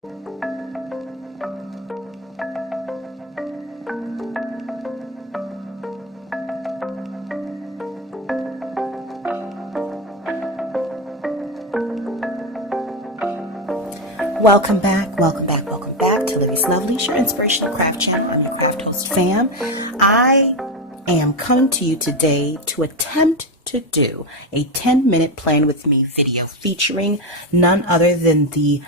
Welcome back to Lovelies, your inspirational craft channel. I'm your craft host, Fam. I am coming to you today to attempt to do a 10-minute plan with me video featuring none other than the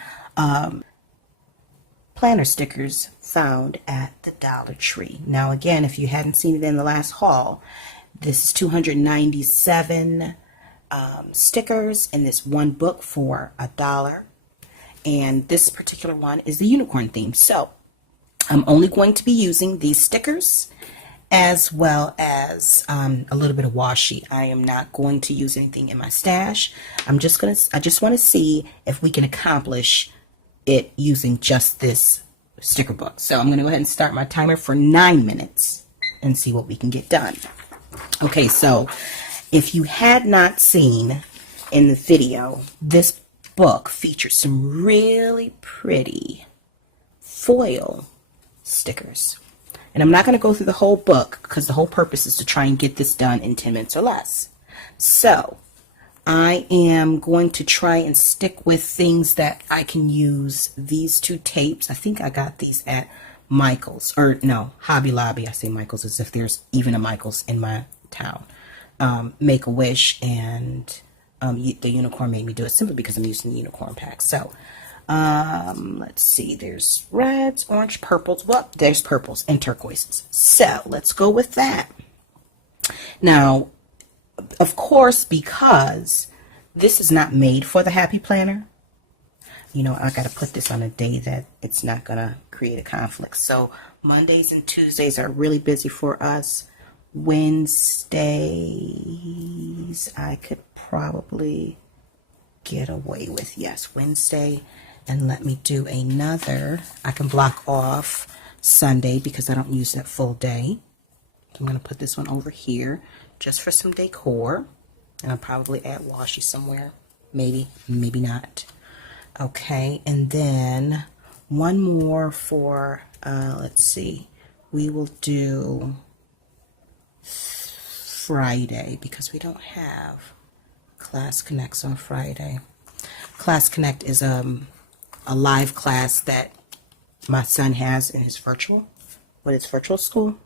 planner stickers found at the Dollar Tree. Now, again, if you hadn't seen it in the last haul, this is 297 stickers in this one book for $1. And this particular one is the unicorn theme. So I'm only going to be using these stickers as well as a little bit of washi. I am not going to use anything in my stash. I just want to see if we can accomplish it using just this sticker book. So I'm going to go ahead and start my timer for 9 minutes and see what we can get done. Okay, so if you had not seen in the video, this book features some really pretty foil stickers. And I'm not going to go through the whole book because the whole purpose is to try and get this done in 10 minutes or less. So I am going to try and stick with things that I can use. These two tapes, I think I got these at Michael's, or no, Hobby Lobby. I say Michael's as if there's even a Michael's in my town. Make-A-Wish and the unicorn made me do it simply because I'm using the unicorn pack. So let's see, there's reds, orange, purples. Well, there's purples and turquoises. So let's go with that. Now, of course, because this is not made for the Happy Planner, you know, I got to put this on a day that it's not going to create a conflict. So Mondays and Tuesdays are really busy for us. Wednesdays I could probably get away with, yes, Wednesday. And let me do another. I can block off Sunday because I don't use that full day. So I'm going to put this one over here just for some decor. And I'll probably add washi somewhere. Maybe, maybe not. Okay, and then one more for, let's see, we will do Friday because we don't have Class Connects on Friday. Class Connect is a live class that my son has in his virtual school.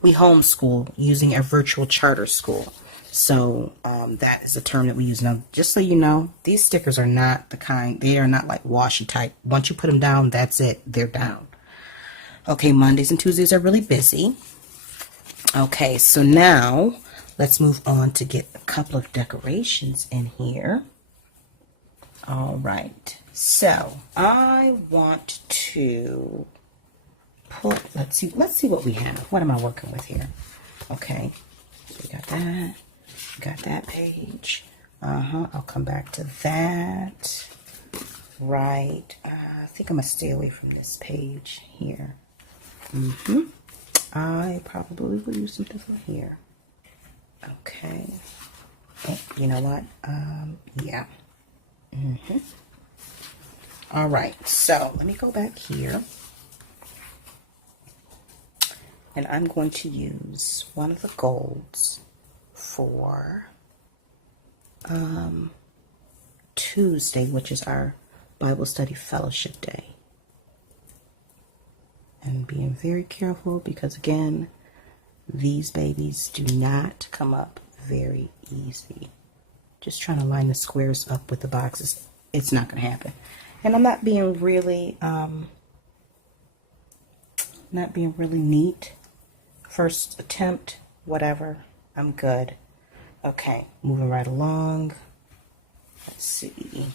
We homeschool using a virtual charter school. So that is a term that we use. Now, just so you know, these stickers are not the kind, they are not like washi type. Once you put them down, that's it. They're down. Okay, Mondays and Tuesdays are really busy. Okay, so now let's move on to get a couple of decorations in here. All right, so I want to put, let's see what we have. What am I working with here? Okay, so we got that page. I'll come back to that. Right, I think I'm gonna stay away from this page here. I probably will use something from here. Okay. Oh, you know what? Yeah. All right. So let me go back here. And I'm going to use one of the golds for Tuesday, which is our Bible Study Fellowship Day. And being very careful because, again, these babies do not come up very easy. Just trying to line the squares up with the boxes. It's not going to happen. And I'm not being really neat. First attempt, whatever. I'm good. Okay, moving right along. Let's see.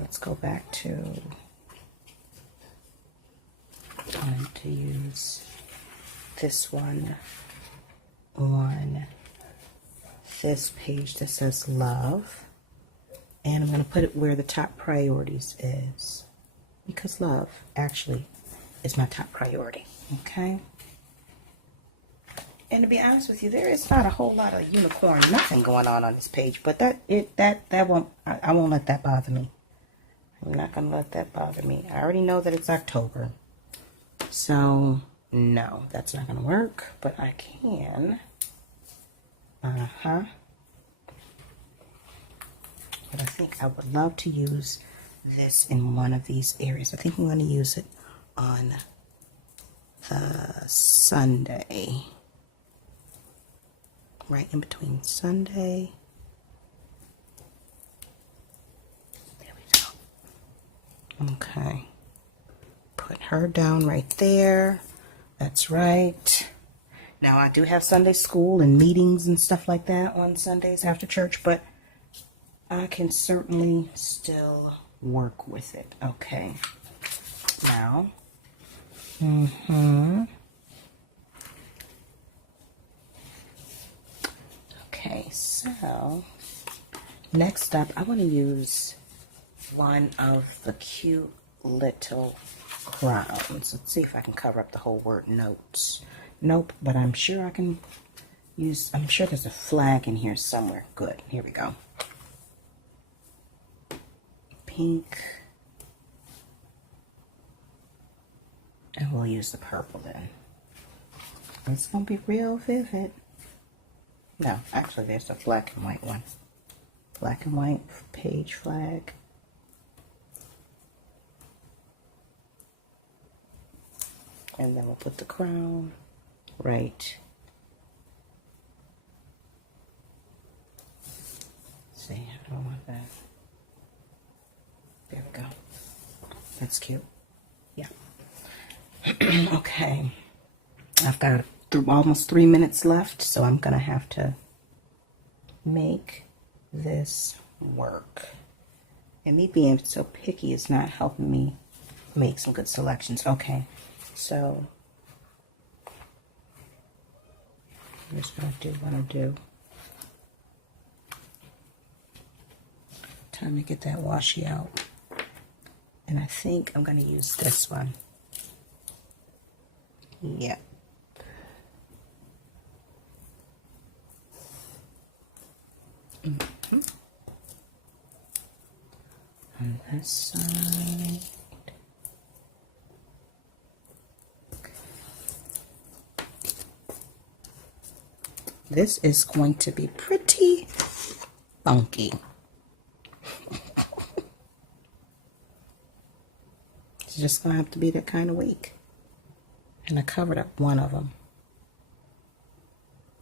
Let's go back to, I want to use this one on this page that says love. And I'm going to put it where the top priorities is. Because love actually is my top priority. Okay? And to be honest with you, there is not a whole lot of unicorn nothing going on this page, but that won't, I won't let that bother me. I'm not going to let that bother me. I already know that it's October. So, no, that's not going to work, but I can. But I think I would love to use this in one of these areas. I think I'm going to use it on the Sunday. Right in between Sunday. There we go. Okay. Put her down right there. That's right. Now, I do have Sunday school and meetings and stuff like that on Sundays after church, but I can certainly still work with it. Okay. Now, okay, so next up, I want to use one of the cute little crowns. Let's see if I can cover up the whole word notes. Nope, but I'm sure I can use, I'm sure there's a flag in here somewhere. Good, here we go. Pink. And we'll use the purple then. It's going to be real vivid. No, actually there's a black and white one. Black and white page flag. And then we'll put the crown right. Let's see, I don't want that. There we go. That's cute. Yeah. Okay. I've got almost 3 minutes left, so I'm going to have to make this work. And me being so picky is not helping me make some good selections. Okay. So, I'm just going to do what I do. Time to get that washi out. And I think I'm going to use this one. Yeah. On this side. This is going to be pretty funky. It's just going to have to be that kind of week. And I covered up one of them.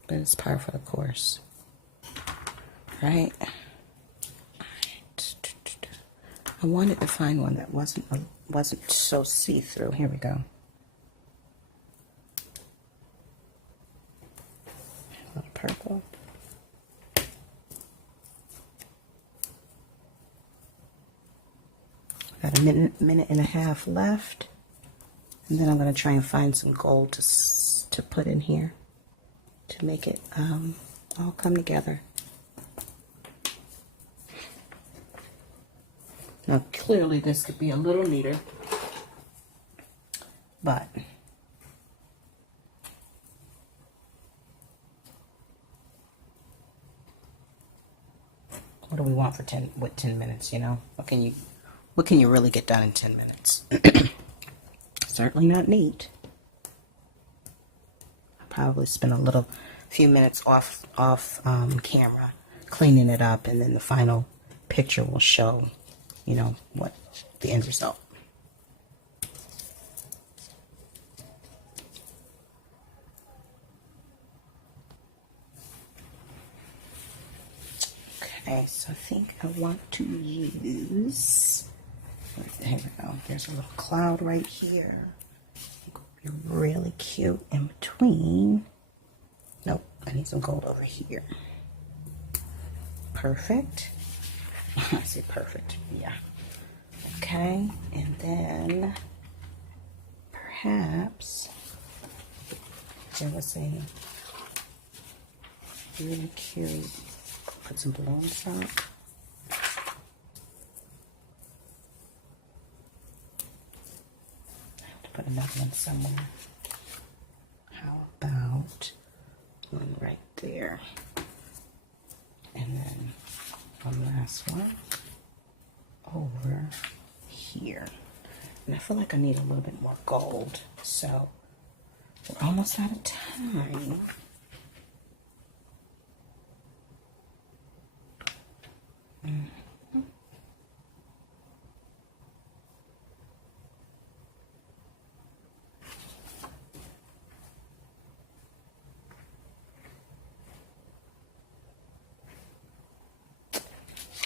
But it's par for the course. Right? I wanted to find one that wasn't so see-through. Here we go. A little purple. Got a minute and a half left. And then I'm going to try and find some gold to put in here to make it all come together. Now, clearly this could be a little neater, but what do we want for 10 minutes, you know? What can you really get done in 10 minutes? Certainly not neat. I'll probably spend a few minutes off camera cleaning it up, and then the final picture will show, you know, what the end result. Okay, so I think I want to use, here we go, there's a little cloud right here. I think it would be really cute in between. Nope, I need some gold over here. Perfect. I say perfect, yeah. Okay, and then perhaps there was a really cute, put some balloons on. I have to put another one somewhere. How about one right there. And then one last one over here. And I feel like I need a little bit more gold. So we're almost out of time.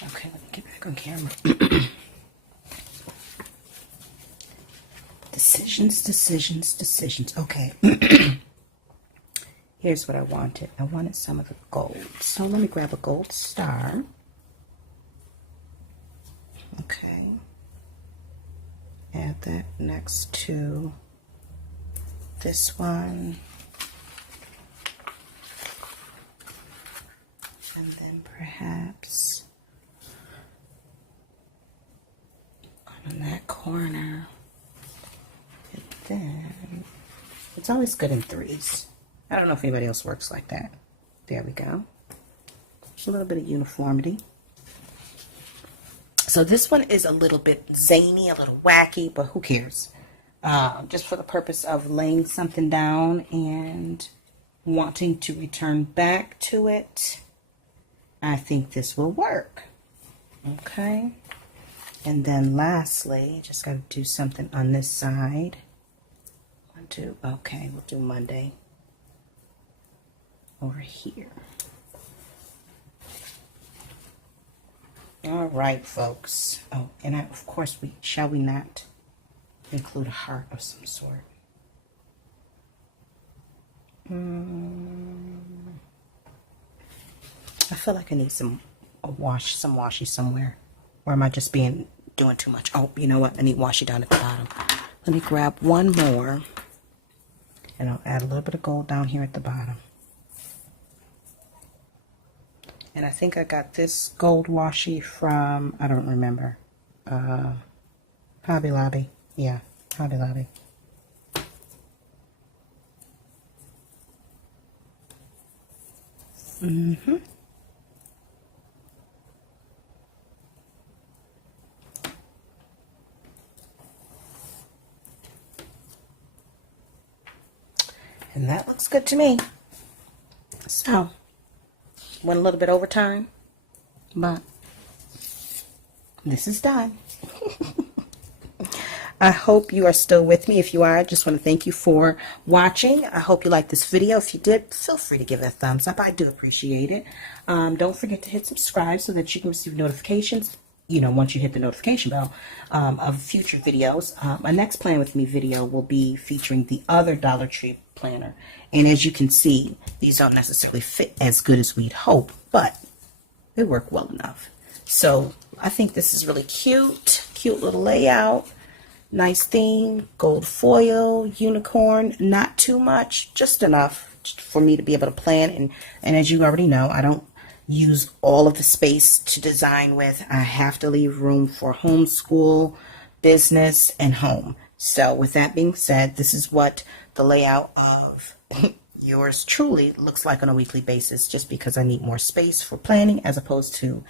Okay, let me get back on camera. Decisions. Okay. Here's what I wanted. I wanted some of the gold. So let me grab a gold star. Okay. Add that next to this one. And then perhaps on that corner. And then it's always good in threes. I don't know if anybody else works like that. There we go. A little bit of uniformity. So this one is a little bit zany, a little wacky, but who cares? Just for the purpose of laying something down and wanting to return back to it, I think this will work. Okay. And then lastly, just got to do something on this side. Okay, we'll do Monday over here. All right, folks. Oh, and of course, shall we not include a heart of some sort? I feel like I need some washi somewhere. Or am I just doing too much? Oh, you know what? I need washi down at the bottom. Let me grab one more. And I'll add a little bit of gold down here at the bottom. And I think I got this gold washi from, I don't remember, Hobby Lobby. Yeah, Hobby Lobby. Mm-hmm. And that looks good to me. So, went a little bit over time, but this is done. I hope you are still with me. If you are, I just want to thank you for watching. I hope you liked this video. If you did, feel free to give it a thumbs up. I do appreciate it. Don't forget to hit subscribe so that you can receive notifications, once you hit the notification bell, of future videos. My next Plan With Me video will be featuring the other Dollar Tree planner. And as you can see, these don't necessarily fit as good as we'd hope, but they work well enough. So I think this is really cute little layout. Nice theme, gold foil, unicorn, not too much, just enough for me to be able to plan. And as you already know, I don't use all of the space to design with. I have to leave room for homeschool, business, and home. So with that being said, this is what the layout of yours truly looks like on a weekly basis, just because I need more space for planning as opposed to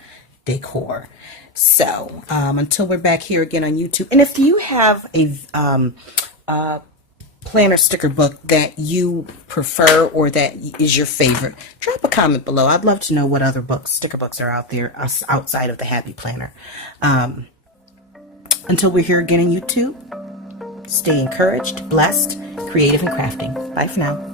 decor. So until we're back here again on YouTube, and if you have a planner sticker book that you prefer or that is your favorite, drop a comment below. I'd love to know what other sticker books are out there outside of the Happy Planner. Until we're here again on YouTube, stay encouraged, blessed, creative, and crafting. Bye for now.